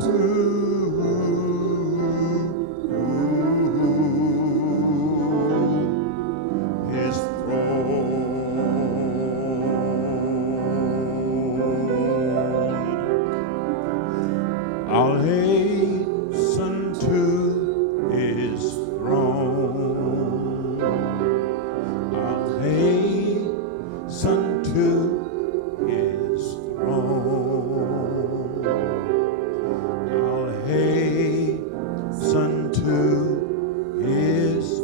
his throne. I'll hasten to his throne. I'll hasten to his throne. I'll hasten to his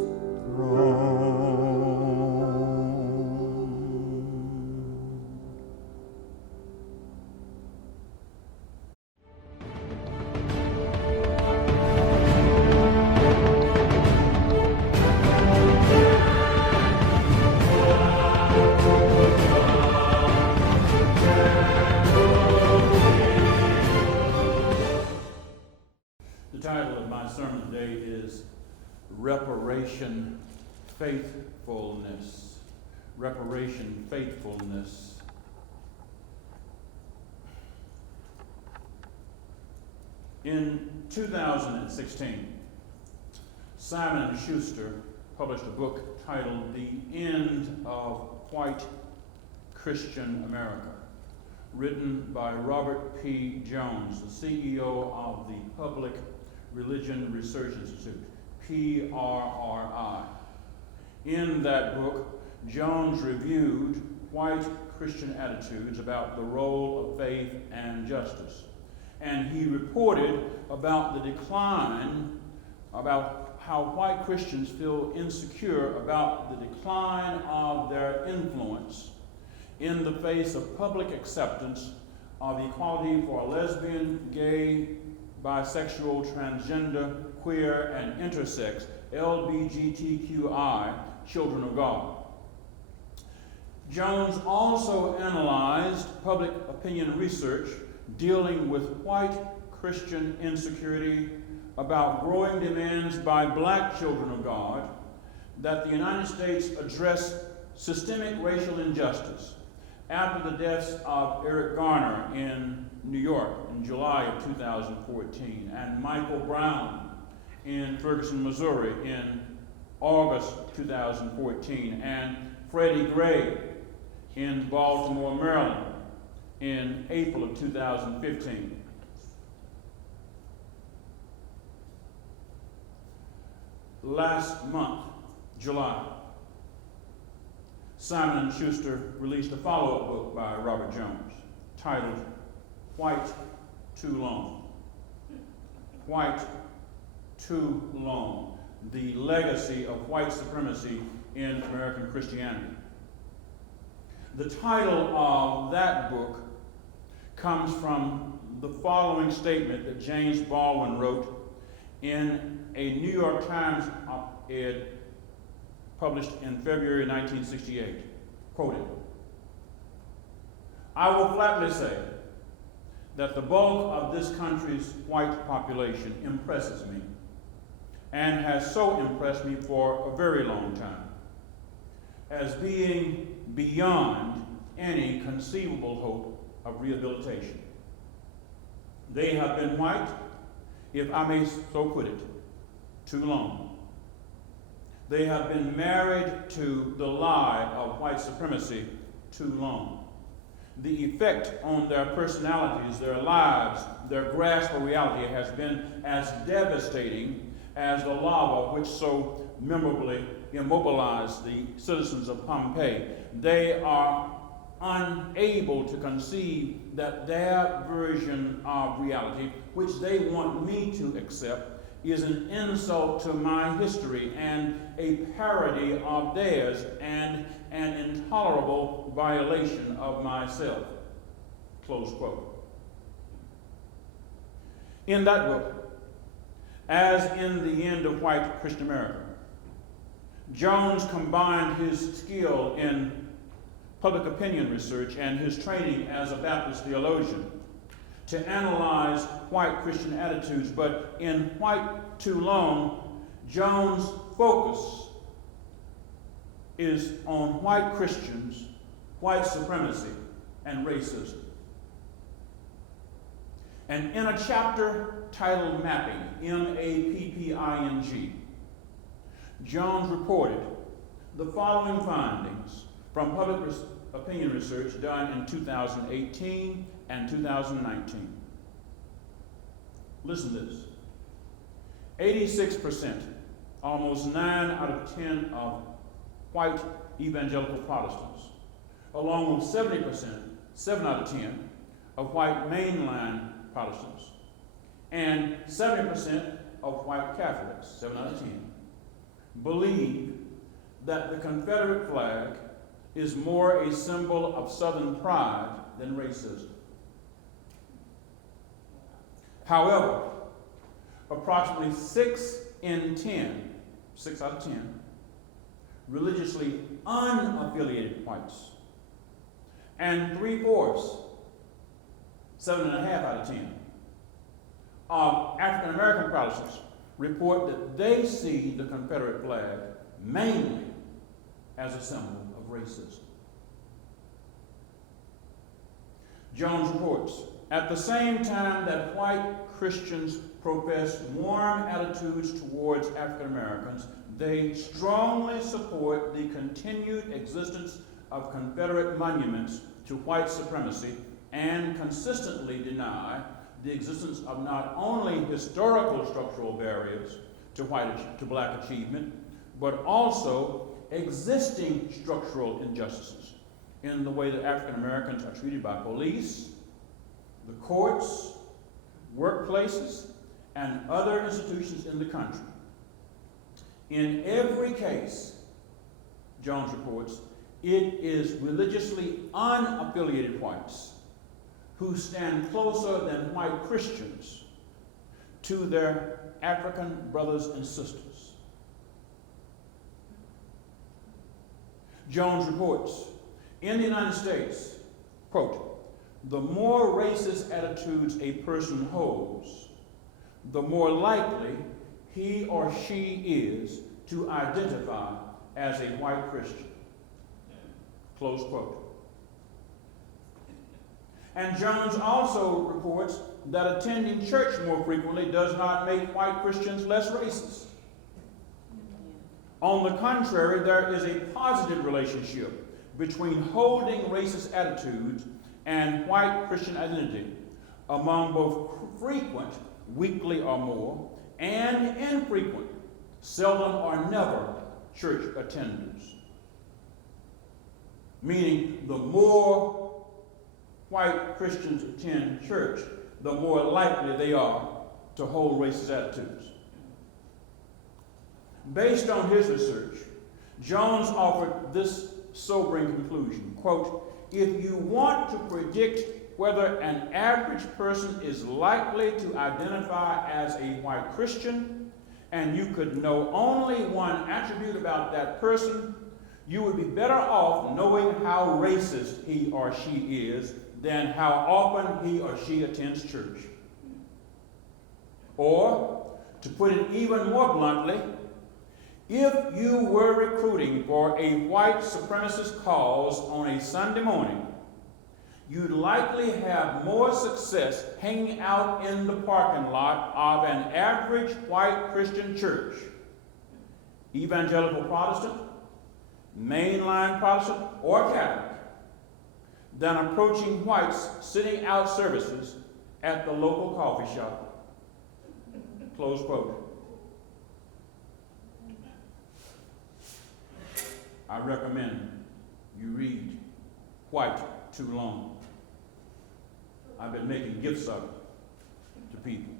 The title of my sermon today is Reparation Faithfulness. Reparation Faithfulness. In 2016, Simon & Schuster published a book titled The End of White Christian America, written by Robert P. Jones, the CEO of the Public Religion Research Institute, PRRI. In that book, Jones reviewed white Christian attitudes about the role of faith and justice. And he reported about the decline, about how white Christians feel insecure about the decline of their influence in the face of public acceptance of equality for lesbian, gay, bisexual, transgender, queer, and intersex, LGBTQI, children of God. Jones also analyzed public opinion research dealing with white Christian insecurity about growing demands by black children of God that the United States address systemic racial injustice after the deaths of Eric Garner in New York in July of 2014 and Michael Brown in Ferguson, Missouri in August 2014 and Freddie Gray in Baltimore, Maryland in April of 2015. Last month, July, Simon & Schuster released a follow-up book by Robert Jones titled White Too Long. White Too Long, the legacy of white supremacy in American Christianity. The title of that book comes from the following statement that James Baldwin wrote in a New York Times op-ed published in February 1968. Quoted, "I will flatly say that the bulk of this country's white population impresses me and has so impressed me for a very long time as being beyond any conceivable hope of rehabilitation. They have been white, if I may so put it, too long. They have been married to the lie of white supremacy too long. The effect on their personalities, their lives, their grasp of reality has been as devastating as the lava which so memorably immobilized the citizens of Pompeii. They are unable to conceive that their version of reality, which they want me to accept, is an insult to my history and a parody of theirs and an intolerable violation of myself." Close quote. In that book, as in The End of White Christian America, Jones combined his skill in public opinion research and his training as a Baptist theologian to analyze white Christian attitudes, but in White Too Long, Jones' focus is on white Christians, white supremacy, and racism. And in a chapter titled Mapping, M-A-P-P-I-N-G, Jones reported the following findings from public opinion research done in 2018 and 2019. Listen to this. 86%, almost 9 out of 10 of white evangelical Protestants, along with 70%, 7 out of 10 of white mainline Protestants, and 70% of white Catholics, 7 out of 10, believe that the Confederate flag is more a symbol of Southern pride than racism. However, approximately 6 out of 10, religiously unaffiliated whites, and 3/4, 7.5 out of 10, of African American Protestants report that they see the Confederate flag mainly as a symbol of racism. Jones reports, at the same time that white Christians profess warm attitudes towards African Americans, they strongly support the continued existence of Confederate monuments to white supremacy and consistently deny the existence of not only historical structural barriers to black achievement, but also existing structural injustices in the way that African Americans are treated by police, the courts, workplaces, and other institutions in the country. In every case, Jones reports, it is religiously unaffiliated whites who stand closer than white Christians to their African brothers and sisters. Jones reports, in the United States, quote, the more racist attitudes a person holds, the more likely he or she is to identify as a white Christian. Close quote. And Jones also reports that attending church more frequently does not make white Christians less racist. On the contrary, there is a positive relationship between holding racist attitudes and white Christian identity among both frequent, weekly or more, and infrequent, seldom or never, church attenders. Meaning, the more white Christians attend church, the more likely they are to hold racist attitudes. Based on his research, Jones offered this sobering conclusion, quote, if you want to predict whether an average person is likely to identify as a white Christian, and you could know only one attribute about that person, you would be better off knowing how racist he or she is than how often he or she attends church. Or, to put it even more bluntly, if you were recruiting for a white supremacist cause on a Sunday morning, you'd likely have more success hanging out in the parking lot of an average white Christian church, evangelical Protestant, mainline Protestant, or Catholic, than approaching whites sitting out services at the local coffee shop. Close quote. I recommend you read White Too Long. I've been making gifts of it to people.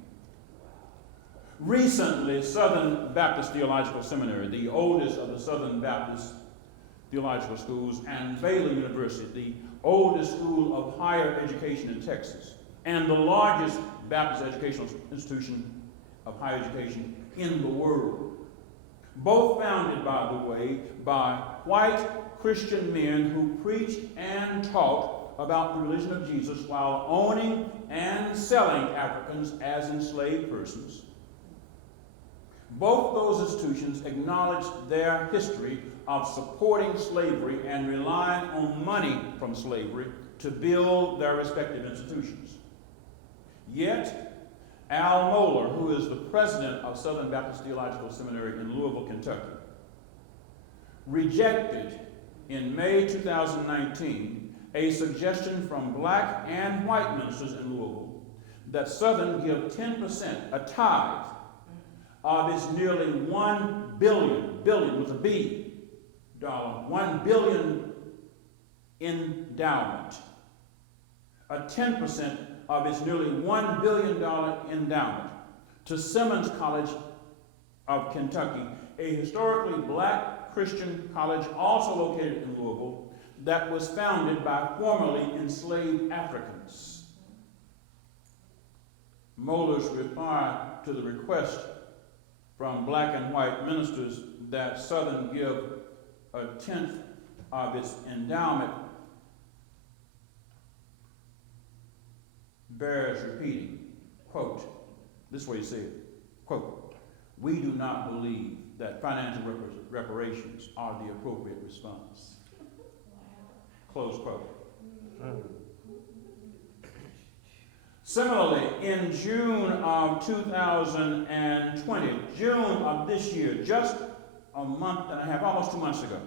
Recently, Southern Baptist Theological Seminary, the oldest of the Southern Baptist theological schools, and Baylor University, the oldest school of higher education in Texas, and the largest Baptist educational institution of higher education in the world. Both founded, by the way, by white Christian men who preached and taught about the religion of Jesus while owning and selling Africans as enslaved persons. Both those institutions acknowledged their history of supporting slavery and relying on money from slavery to build their respective institutions. Yet, Al Mohler, who is the president of Southern Baptist Theological Seminary in Louisville, Kentucky, rejected in May 2019 a suggestion from black and white ministers in Louisville that Southern give 10%, a tithe, of its nearly $1 billion with a B, $1 billion endowment, a 10% of its nearly $1 billion endowment to Simmons College of Kentucky, a historically black Christian college also located in Louisville that was founded by formerly enslaved Africans. Mohler's reply to the request from black and white ministers that Southern give a tenth of its endowment bears repeating. Quote, this is what he said, quote, "We do not believe that financial reparations are the appropriate response." Close quote. Similarly, in June of 2020, June of this year, just a month and a half, almost 2 months ago,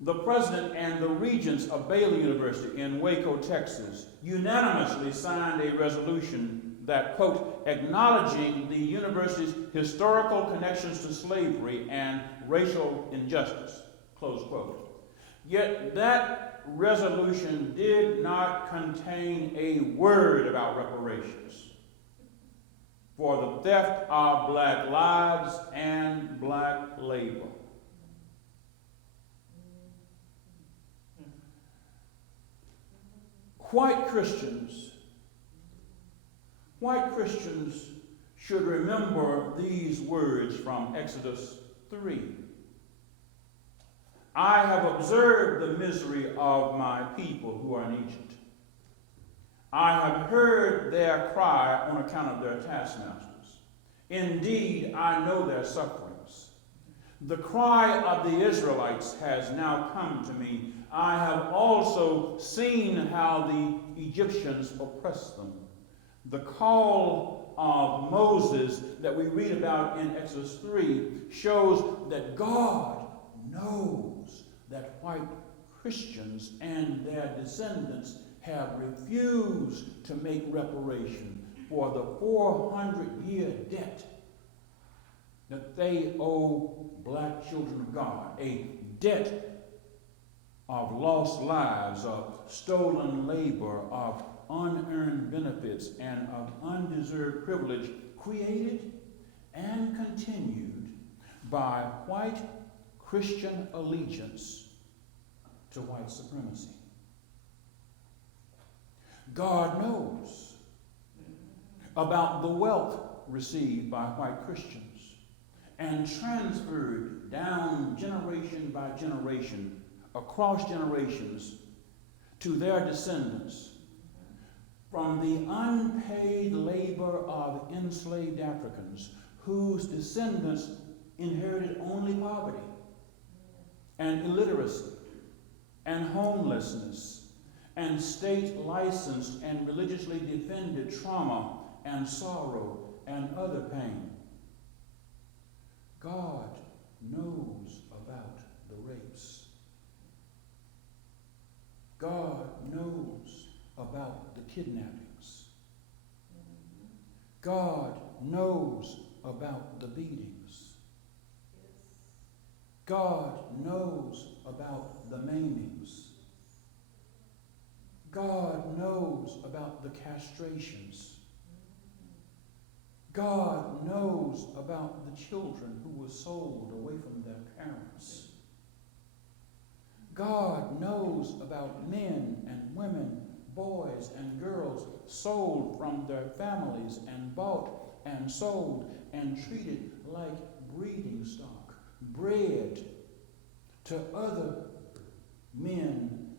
the president and the regents of Baylor University in Waco, Texas, unanimously signed a resolution that, quote, acknowledging the university's historical connections to slavery and racial injustice, close quote. Yet that resolution did not contain a word about reparations for the theft of black lives and black labor. White Christians should remember these words from Exodus 3. "I have observed the misery of my people who are in Egypt. I have heard their cry on account of their taskmasters. Indeed, I know their sufferings. The cry of the Israelites has now come to me. I have also seen how the Egyptians oppress them." The call of Moses that we read about in Exodus 3 shows that God knows that white Christians and their descendants have refused to make reparation for the 400-year debt that they owe black children of God, a debt of lost lives, of stolen labor, of unearned benefits, and of undeserved privilege created and continued by white Christian allegiance to white supremacy. God knows about the wealth received by white Christians and transferred down generation by generation, across generations, to their descendants from the unpaid labor of enslaved Africans whose descendants inherited only poverty and illiteracy and homelessness and state-licensed and religiously defended trauma and sorrow and other pain. God knows about the rapes. God knows about the kidnappings. God knows about the beatings. God knows about the maimings. God knows about the castrations. God knows about the children who were sold away from their parents. God knows about men and women, boys and girls sold from their families and bought and sold and treated like breeding stock, bred to other men,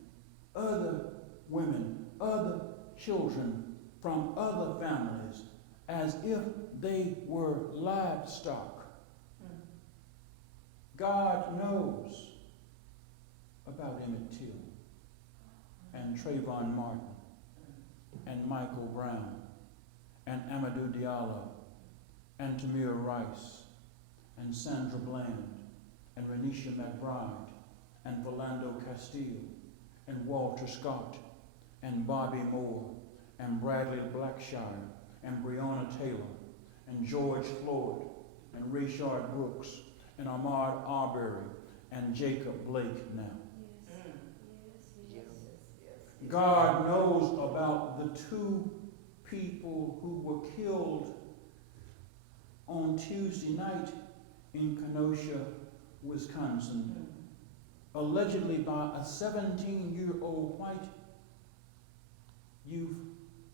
other women, other children from other families as if they were livestock. God knows about Emmett Till and Trayvon Martin and Michael Brown, and Amadou Diallo, and Tamir Rice, and Sandra Bland, and Renisha McBride, and Philando Castile, and Walter Scott, and Bobby Moore, and Bradley Blackshire, and Breonna Taylor, and George Floyd, and Rayshard Brooks, and Ahmaud Arbery, and Jacob Blake now. God knows about the 2 people who were killed on Tuesday night in Kenosha, Wisconsin, allegedly by a 17-year-old white youth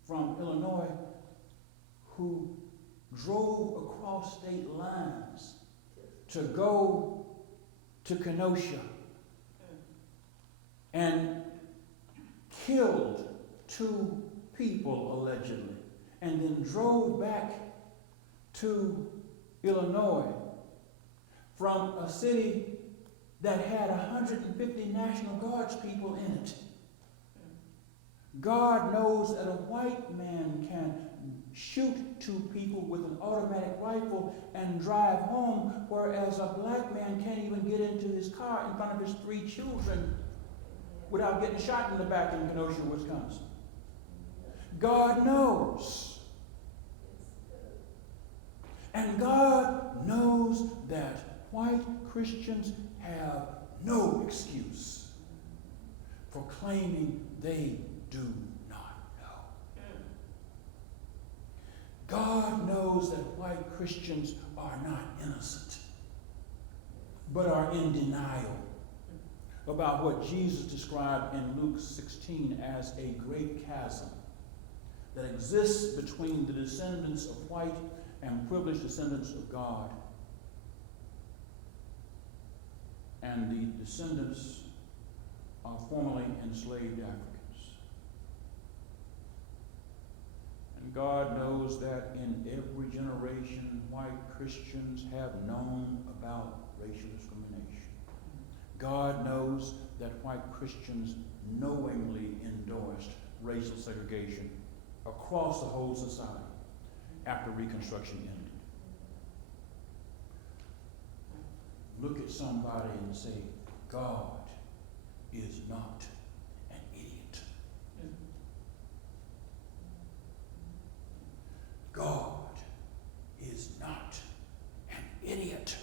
from Illinois who drove across state lines to go to Kenosha and killed 2 people allegedly, and then drove back to Illinois from a city that had 150 National Guards people in it. God knows that a white man can shoot 2 people with an automatic rifle and drive home, whereas a black man can't even get into his car in front of his 3 children without getting shot in the back in Kenosha, Wisconsin. God knows. And God knows that white Christians have no excuse for claiming they do not know. God knows that white Christians are not innocent, but are in denial about what Jesus described in Luke 16 as a great chasm that exists between the descendants of white and privileged descendants of God and the descendants of formerly enslaved Africans. And God knows that in every generation, white Christians have known about racial discrimination. God knows that white Christians knowingly endorsed racial segregation across the whole society after Reconstruction ended. Look at somebody and say, God is not an idiot. God is not an idiot.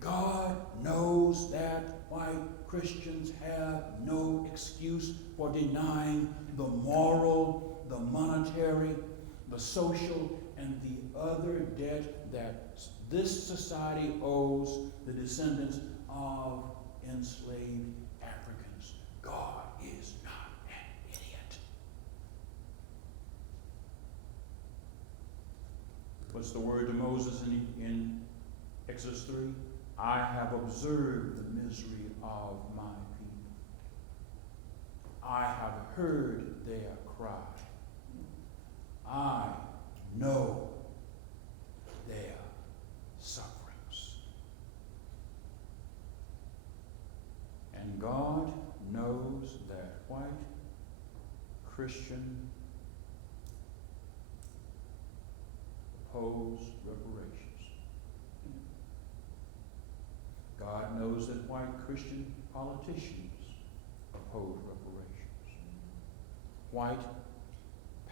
God knows that white Christians have no excuse for denying the moral, the monetary, the social, and the other debt that this society owes the descendants of enslaved Africans. God is not an idiot. What's the word to Moses in Exodus 3? I have observed the misery of my people. I have heard their cry. I know their sufferings. And God knows that white Christian oppose reparations. God knows that white Christian politicians oppose reparations. White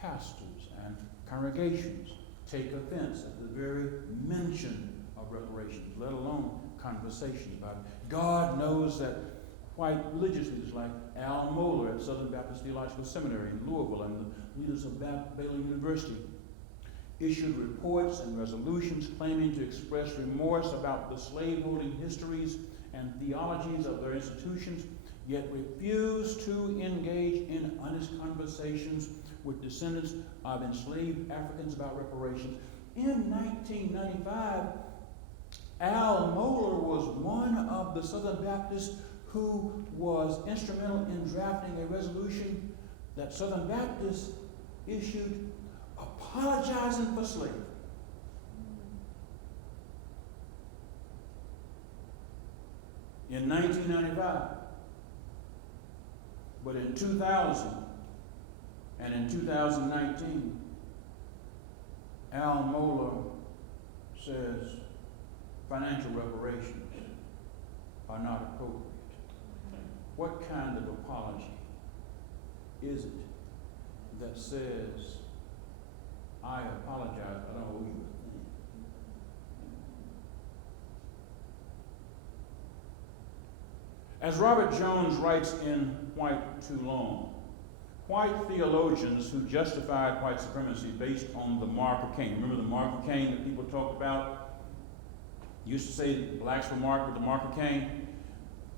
pastors and congregations take offense at the very mention of reparations, let alone conversations about it. God knows that white religious leaders like Al Mohler at Southern Baptist Theological Seminary in Louisville and the leaders of Baylor University issued reports and resolutions claiming to express remorse about the slaveholding histories and theologies of their institutions, yet refuse to engage in honest conversations with descendants of enslaved Africans about reparations. In 1995, Al Mohler was one of the Southern Baptists who was instrumental in drafting a resolution that Southern Baptists issued apologizing for slavery. In 1995, but in 2000, And in 2019, Al Mohler says financial reparations are not appropriate. What kind of apology is it that says, I apologize, I don't owe you a thing? As Robert Jones writes in White Too Long, white theologians who justified white supremacy based on the mark of Cain. Remember the mark of Cain that people talk about? Used to say blacks were marked with the mark of Cain.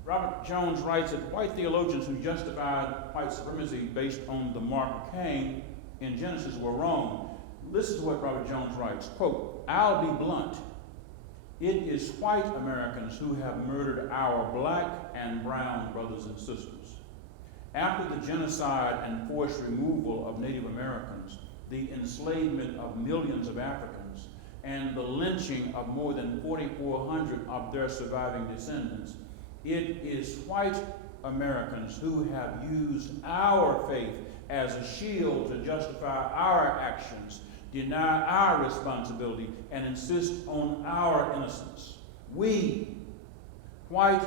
Robert Jones writes that white theologians who justified white supremacy based on the mark of Cain in Genesis were wrong. Listen to what Robert Jones writes, quote, I'll be blunt. It is white Americans who have murdered our black and brown brothers and sisters. After the genocide and forced removal of Native Americans, the enslavement of millions of Africans, and the lynching of more than 4,400 of their surviving descendants, it is white Americans who have used our faith as a shield to justify our actions, deny our responsibility, and insist on our innocence. We, white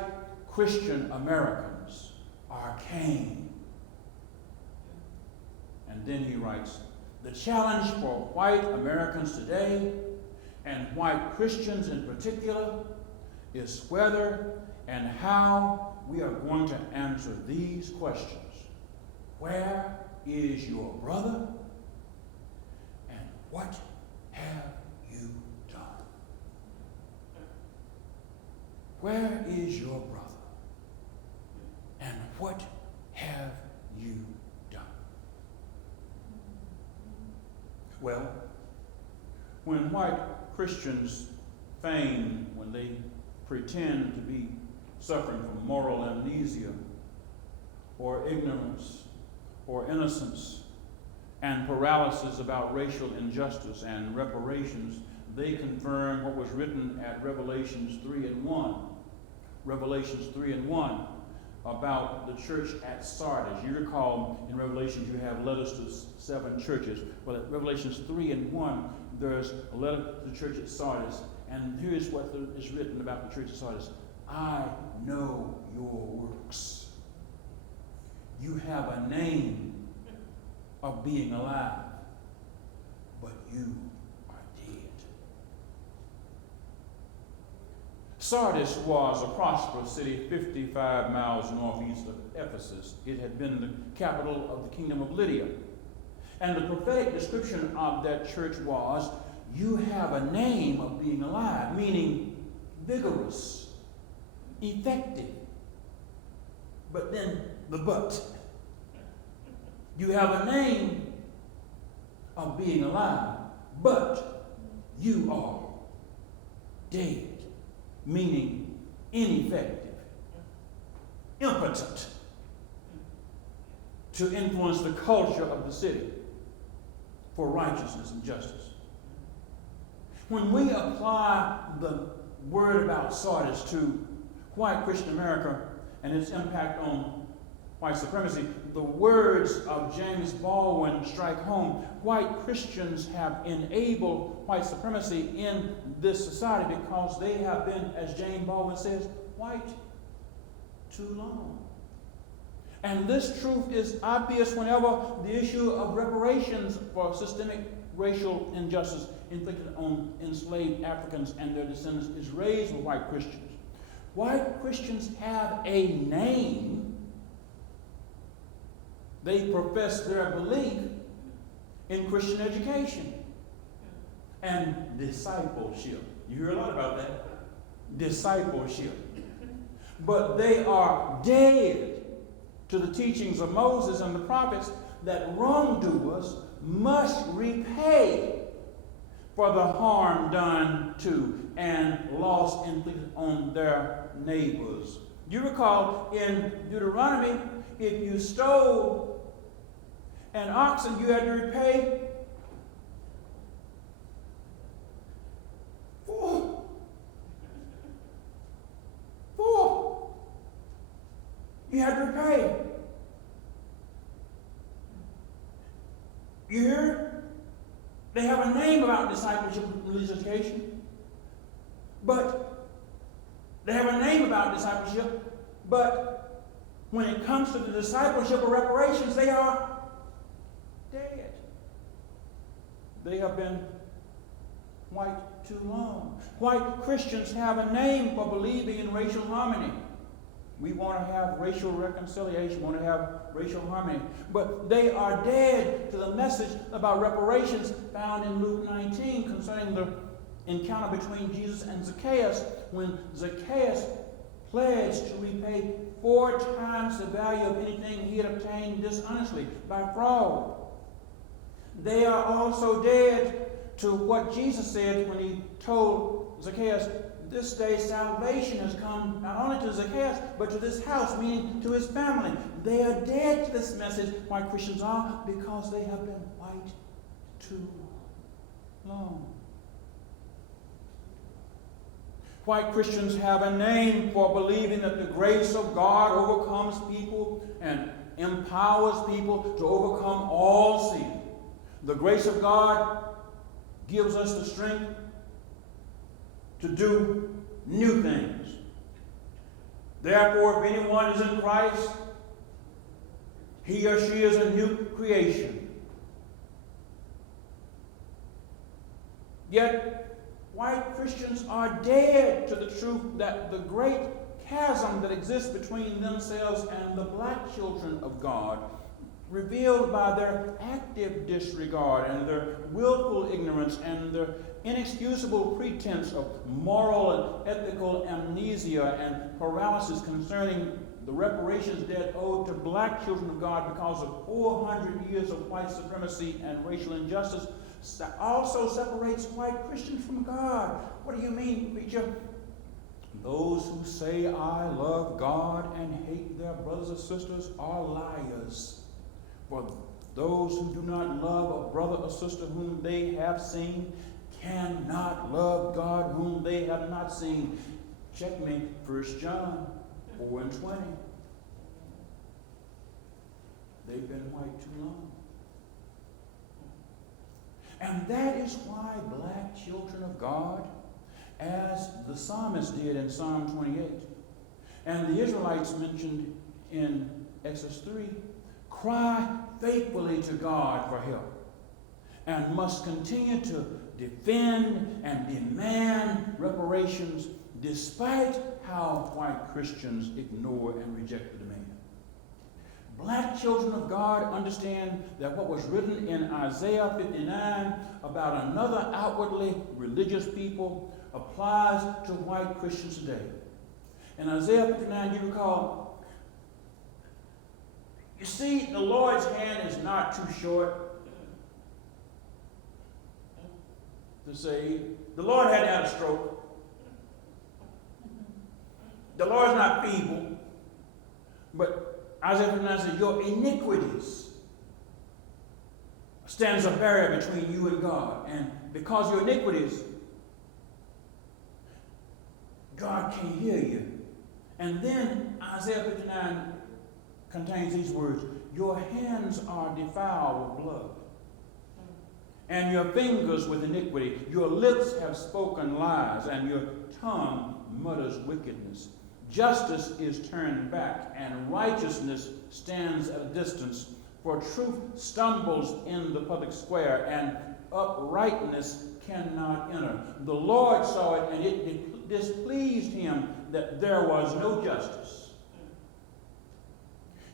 Christian Americans, are Cain. And then he writes, the challenge for white Americans today, and white Christians in particular, is whether and how we are going to answer these questions. Where is your brother? And what have you done? Where is your brother? And what have you done? Well, when white Christians feign, when they pretend to be suffering from moral amnesia or ignorance or innocence and paralysis about racial injustice and reparations, they confirm what was written at Revelations 3:1. Revelations 3:1 about the church at Sardis. You recall in Revelations you have letters to 7 churches. Well, at Revelations 3:1, there's a letter to the church at Sardis, and here's what is written about the church at Sardis. I know your works. You have a name of being alive, but you are dead. Sardis was a prosperous city 55 miles northeast of Ephesus. It had been the capital of the kingdom of Lydia. And the prophetic description of that church was, you have a name of being alive, meaning vigorous, effective. But then the but. You have a name of being alive, but you are dead, meaning ineffective, impotent to influence the culture of the city for righteousness and justice. When we apply the word about Sardis to white Christian America and its impact on white supremacy, the words of James Baldwin strike home. White Christians have enabled white supremacy in this society because they have been, as James Baldwin says, white too long. And this truth is obvious whenever the issue of reparations for systemic racial injustice inflicted on enslaved Africans and their descendants is raised with white Christians. White Christians have a name. They profess their belief in Christian education and discipleship. You hear a lot about that. Discipleship. But they are dead to the teachings of Moses and the prophets that wrongdoers must repay for the harm done to and loss inflicted on their neighbors. You recall in Deuteronomy, if you stole an oxen, you had to repay 4. You had to repay. They have a name about discipleship and religious education, but they have a name about discipleship, but when it comes to the discipleship of reparations, they are dead. They have been white too long. White Christians have a name for believing in racial harmony. We want to have racial reconciliation, want to have racial harmony. But they are dead to the message about reparations found in Luke 19 concerning the encounter between Jesus and Zacchaeus, when Zacchaeus pledged to repay 4 times the value of anything he had obtained dishonestly by fraud. They are also dead to what Jesus said when he told Zacchaeus, this day salvation has come not only to Zacchaeus, but to this house, meaning to his family. They are dead to this message, why Christians are, because they have been white too long. White Christians have a name for believing that the grace of God overcomes people and empowers people to overcome all sin. The grace of God gives us the strength to do new things. Therefore, if anyone is in Christ, he or she is a new creation. Yet, white Christians are dead to the truth that the great chasm that exists between themselves and the black children of God, revealed by their active disregard and their willful ignorance and their inexcusable pretense of moral and ethical amnesia and paralysis concerning the reparations debt owed to black children of God because of 400 years of white supremacy and racial injustice, also separates white Christians from God. What do you mean, preacher? Those who say, I love God and hate their brothers and sisters are liars. For those who do not love a brother or sister whom they have seen cannot love God whom they have not seen. Check me, 1 John 4:20. They've been white too long. And that is why black children of God, as the psalmist did in Psalm 28, and the Israelites mentioned in Exodus 3, cry faithfully to God for help and must continue to defend and demand reparations despite how white Christians ignore and reject the demand. Black children of God understand that what was written in Isaiah 59 about another outwardly religious people applies to white Christians today. In Isaiah 59, you recall, you see, the Lord's hand is not too short to save. The Lord hadn't had a stroke. The Lord's not feeble. But Isaiah 59 says, your iniquities stands a barrier between you and God. And because of your iniquities, God can't hear you. And then Isaiah 59 contains these words, your hands are defiled with blood, and your fingers with iniquity. Your lips have spoken lies, and your tongue mutters wickedness. Justice is turned back, and righteousness stands at a distance. For truth stumbles in the public square, and uprightness cannot enter. The Lord saw it, and it displeased him that there was no justice.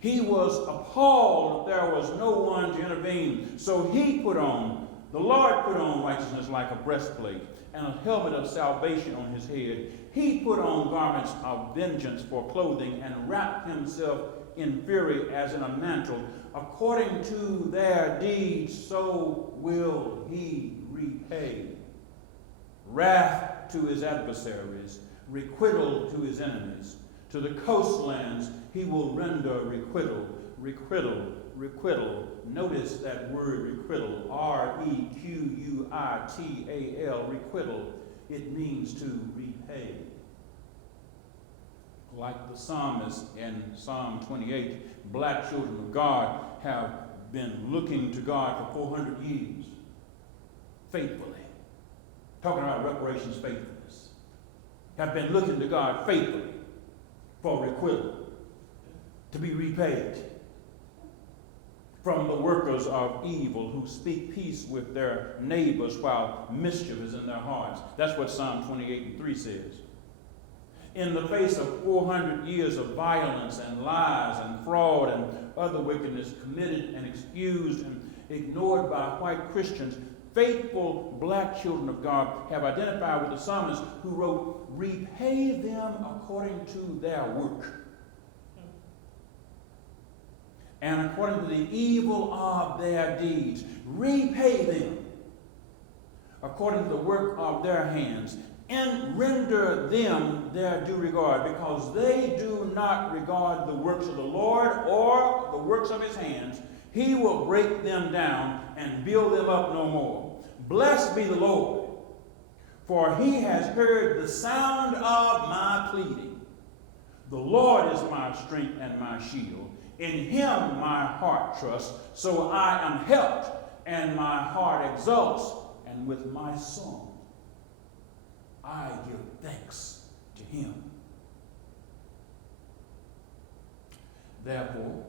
He was appalled that there was no one to intervene. So the Lord put on righteousness like a breastplate and a helmet of salvation on his head. He put on garments of vengeance for clothing and wrapped himself in fury as in a mantle. According to their deeds, so will he repay. Wrath to his adversaries, requital to his enemies. To the coastlands he will render requital, requital, requital. Notice that word requital, R-E-Q-U-I-T-A-L, requital. It means to repay. Like the psalmist in Psalm 28, black children of God have been looking to God for 400 years. faithfully. Talking about reparations faithfulness. Have been looking to God faithfully for requital, to be repaid from the workers of evil who speak peace with their neighbors while mischief is in their hearts. That's what Psalm 28:3 says. In the face of 400 years of violence and lies and fraud and other wickedness committed and excused and ignored by white Christians, faithful black children of God have identified with the psalmist who wrote, "Repay them according to their work, and according to the evil of their deeds. Repay them according to the work of their hands, and render them their due regard, because they do not regard the works of the Lord or the works of his hands. He will break them down and build them up no more. Blessed be the Lord, for he has heard the sound of my pleading. The Lord is my strength and my shield. In him my heart trusts, so I am helped, and my heart exults, and with my song I give thanks to him." Therefore,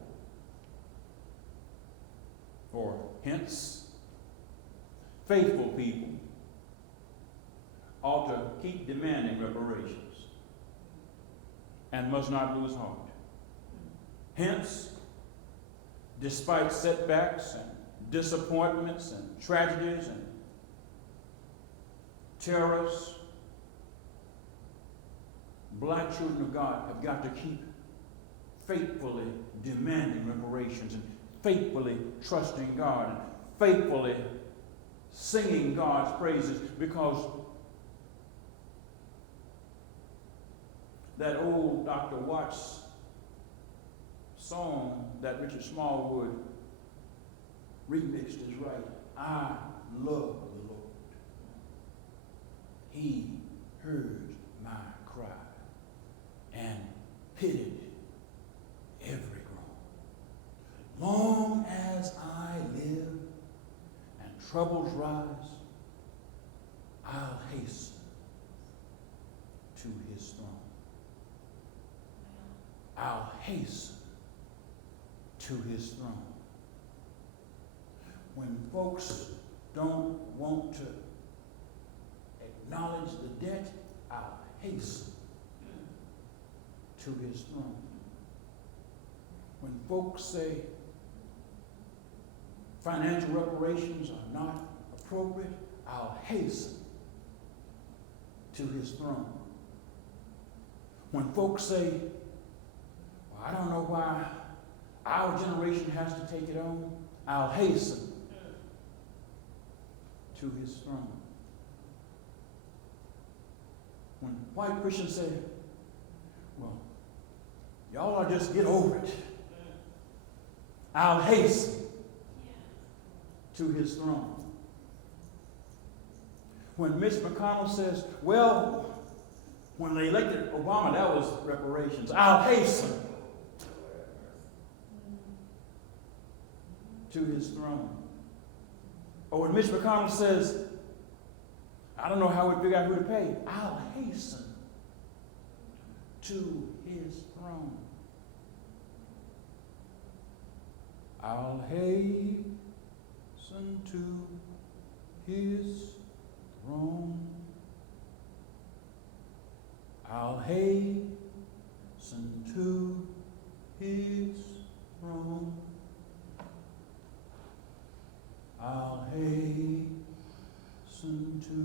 or hence, faithful people ought to keep demanding reparations and must not lose heart. Hence, despite setbacks and disappointments and tragedies and terrors, black children of God have got to keep faithfully demanding reparations and faithfully trusting God and faithfully singing God's praises, because that old Dr. Watts song that Richard Smallwood remixed is right. I love the Lord. He heard my cry and pitied every groan. Long as I live and troubles rise, I'll hasten to his throne. I'll hasten to his throne. When folks don't want to acknowledge the debt, I'll hasten to his throne. When folks say financial reparations are not appropriate, I'll hasten to his throne. When folks say, well, I don't know why our generation has to take it on, I'll hasten to his throne. When white Christians say, well, y'all ought to just get over it, I'll hasten to his throne. When Mitch McConnell says, well, when they elected Obama, that was reparations, I'll hasten to his throne. Or when Mitch McConnell says, I don't know how we figure out who to pay, I'll hasten to his throne. I'll hasten to his throne. I'll hasten to his throne. I'll hasten to